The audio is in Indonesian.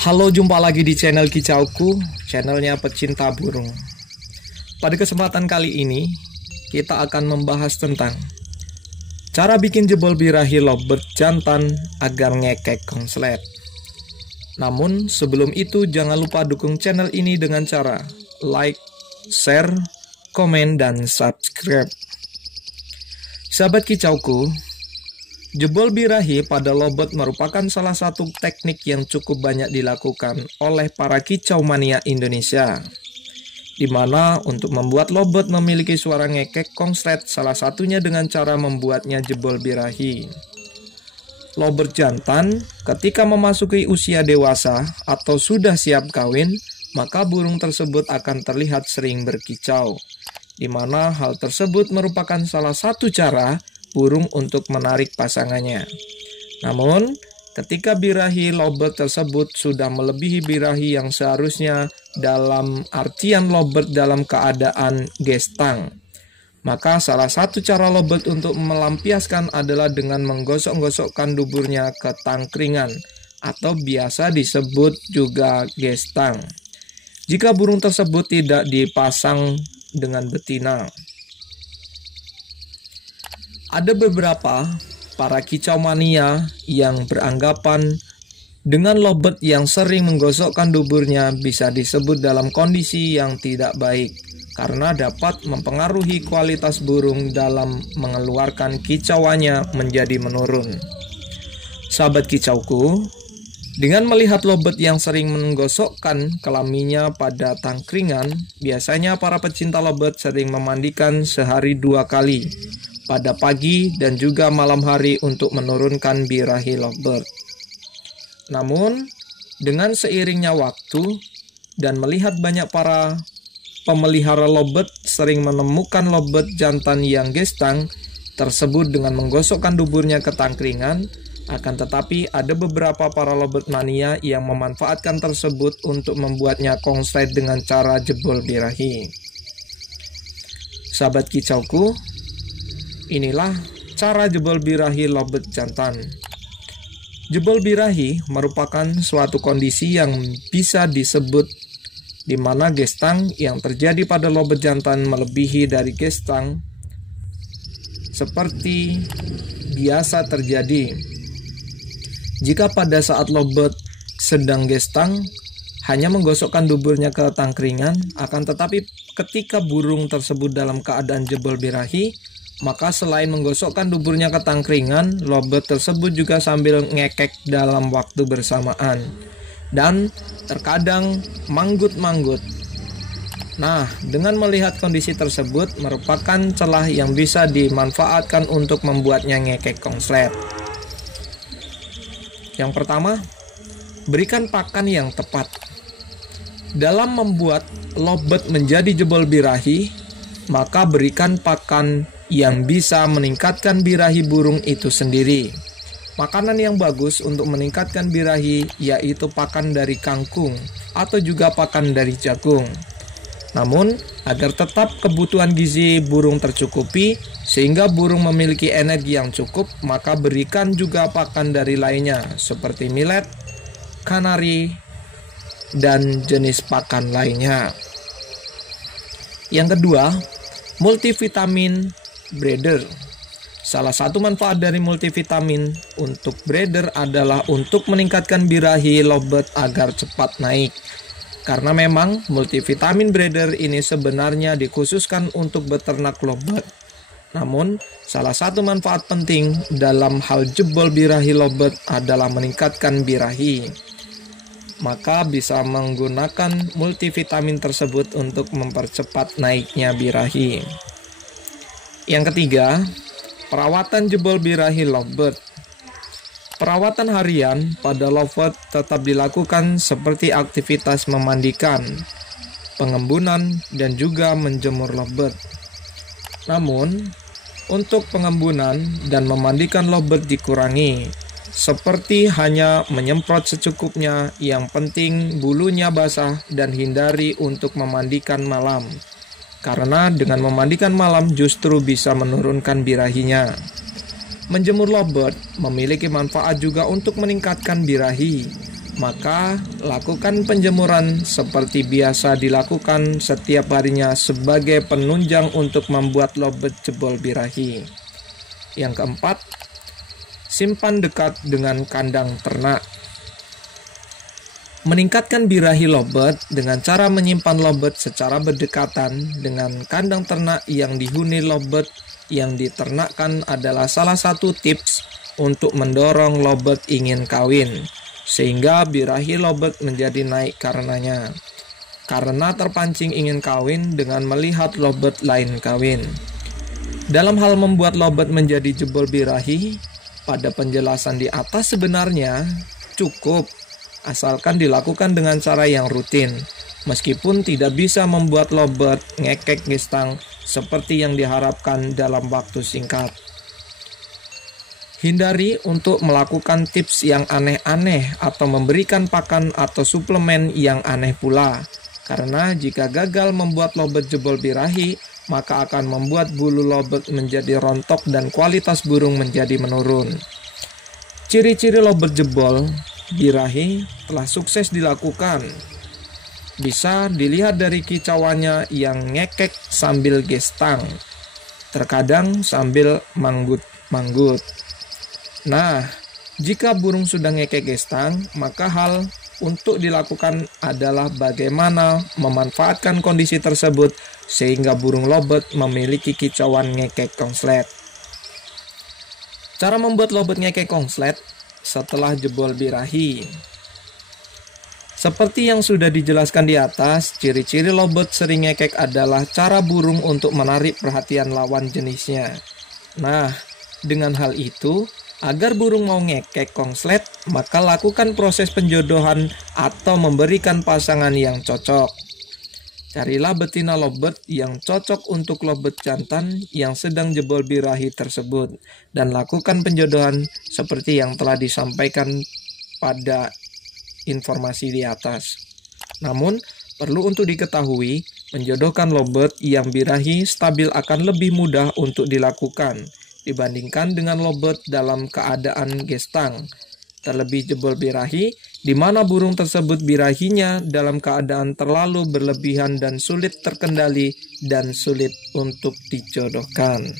Halo, jumpa lagi di channel Kicauku, channelnya pecinta burung. Pada kesempatan kali ini, kita akan membahas tentang cara bikin jebol birahi lovebird jantan agar ngekek konslet. Namun, sebelum itu jangan lupa dukung channel ini dengan cara like, share, komen, dan subscribe. Sahabat Kicauku, jebol birahi pada lovebird merupakan salah satu teknik yang cukup banyak dilakukan oleh para kicau mania Indonesia, di mana untuk membuat lovebird memiliki suara ngekek konslet salah satunya dengan cara membuatnya jebol birahi. Lovebird jantan ketika memasuki usia dewasa atau sudah siap kawin, maka burung tersebut akan terlihat sering berkicau, di mana hal tersebut merupakan salah satu cara burung untuk menarik pasangannya. Namun, ketika birahi lovebird tersebut sudah melebihi birahi yang seharusnya dalam artian lovebird dalam keadaan gestang, maka salah satu cara lovebird untuk melampiaskan adalah dengan menggosok-gosokkan duburnya ke tangkringan atau biasa disebut juga gestang, jika burung tersebut tidak dipasang dengan betina. Ada beberapa para kicau mania yang beranggapan dengan lovebird yang sering menggosokkan duburnya bisa disebut dalam kondisi yang tidak baik karena dapat mempengaruhi kualitas burung dalam mengeluarkan kicauannya menjadi menurun. Sahabat kicauku, dengan melihat lovebird yang sering menggosokkan kelaminnya pada tangkringan, biasanya para pecinta lovebird sering memandikan sehari 2 kali, pada pagi dan juga malam hari untuk menurunkan birahi lovebird. Namun, dengan seiringnya waktu dan melihat banyak para pemelihara lovebird sering menemukan lovebird jantan yang gestang tersebut dengan menggosokkan duburnya ke tangkringan, akan tetapi ada beberapa para lovebird mania yang memanfaatkan tersebut untuk membuatnya konslet dengan cara jebol birahi. Sahabat kicauku, inilah cara jebol birahi lovebird jantan. Jebol birahi merupakan suatu kondisi yang bisa disebut di mana gestang yang terjadi pada lovebird jantan melebihi dari gestang seperti biasa terjadi. Jika pada saat lovebird sedang gestang hanya menggosokkan duburnya ke tangkringan, akan tetapi ketika burung tersebut dalam keadaan jebol birahi, maka selain menggosokkan duburnya ke tangkringan, lovebird tersebut juga sambil ngekek dalam waktu bersamaan dan terkadang manggut-manggut. Nah, dengan melihat kondisi tersebut merupakan celah yang bisa dimanfaatkan untuk membuatnya ngekek konslet. Yang pertama, berikan pakan yang tepat. Dalam membuat lovebird menjadi jebol birahi, maka berikan pakan yang bisa meningkatkan birahi burung itu sendiri. Makanan yang bagus untuk meningkatkan birahi yaitu pakan dari kangkung atau juga pakan dari jagung. Namun, agar tetap kebutuhan gizi burung tercukupi sehingga burung memiliki energi yang cukup, maka berikan juga pakan dari lainnya seperti millet, kanari, dan jenis pakan lainnya. Yang kedua, multivitamin breeder. Salah satu manfaat dari multivitamin untuk breeder adalah untuk meningkatkan birahi lovebird agar cepat naik. Karena memang multivitamin breeder ini sebenarnya dikhususkan untuk beternak lovebird. Namun, salah satu manfaat penting dalam hal jebol birahi lovebird adalah meningkatkan birahi. Maka bisa menggunakan multivitamin tersebut untuk mempercepat naiknya birahi. Yang ketiga, perawatan jebol birahi lovebird. Perawatan harian pada lovebird tetap dilakukan seperti aktivitas memandikan, pengembunan, dan juga menjemur lovebird. Namun, untuk pengembunan dan memandikan lovebird dikurangi, seperti hanya menyemprot secukupnya, yang penting bulunya basah dan hindari untuk memandikan malam. Karena dengan memandikan malam justru bisa menurunkan birahinya. Menjemur lovebird memiliki manfaat juga untuk meningkatkan birahi. maka lakukan penjemuran seperti biasa dilakukan setiap harinya sebagai penunjang untuk membuat lobet jebol birahi. Yang keempat, simpan dekat dengan kandang ternak. Meningkatkan birahi lobet dengan cara menyimpan lobet secara berdekatan dengan kandang ternak yang dihuni lobet yang diternakkan adalah salah satu tips untuk mendorong lobet ingin kawin, sehingga birahi lobet menjadi naik karenanya. Karena terpancing ingin kawin dengan melihat lobet lain kawin. Dalam hal membuat lobet menjadi jebol birahi, pada penjelasan di atas sebenarnya cukup asalkan dilakukan dengan cara yang rutin, meskipun tidak bisa membuat lobet ngekek gestang seperti yang diharapkan dalam waktu singkat. Hindari untuk melakukan tips yang aneh-aneh atau memberikan pakan atau suplemen yang aneh pula, karena jika gagal membuat lobet jebol birahi, maka akan membuat bulu lobet menjadi rontok dan kualitas burung menjadi menurun. Ciri-ciri lobet jebol birahi telah sukses dilakukan bisa dilihat dari kicauannya yang ngekek sambil gestang, terkadang sambil manggut-manggut. Nah, jika burung sudah ngekek gestang, maka hal untuk dilakukan adalah bagaimana memanfaatkan kondisi tersebut sehingga burung lobet memiliki kicauan ngekek konslet. Cara membuat lobet ngekek konslet setelah jebol birahi. Seperti yang sudah dijelaskan di atas, ciri-ciri lobet sering ngekek adalah cara burung untuk menarik perhatian lawan jenisnya. Nah, dengan hal itu, agar burung mau ngekek konslet, maka lakukan proses penjodohan atau memberikan pasangan yang cocok. Carilah betina lobet yang cocok untuk lobet jantan yang sedang jebol birahi tersebut, dan lakukan penjodohan seperti yang telah disampaikan pada informasi di atas. Namun, perlu untuk diketahui, menjodohkan lobet yang birahi stabil akan lebih mudah untuk dilakukan dibandingkan dengan lobet dalam keadaan gestang, terlebih jebol birahi, di mana burung tersebut birahinya dalam keadaan terlalu berlebihan dan sulit terkendali dan sulit untuk dijodohkan.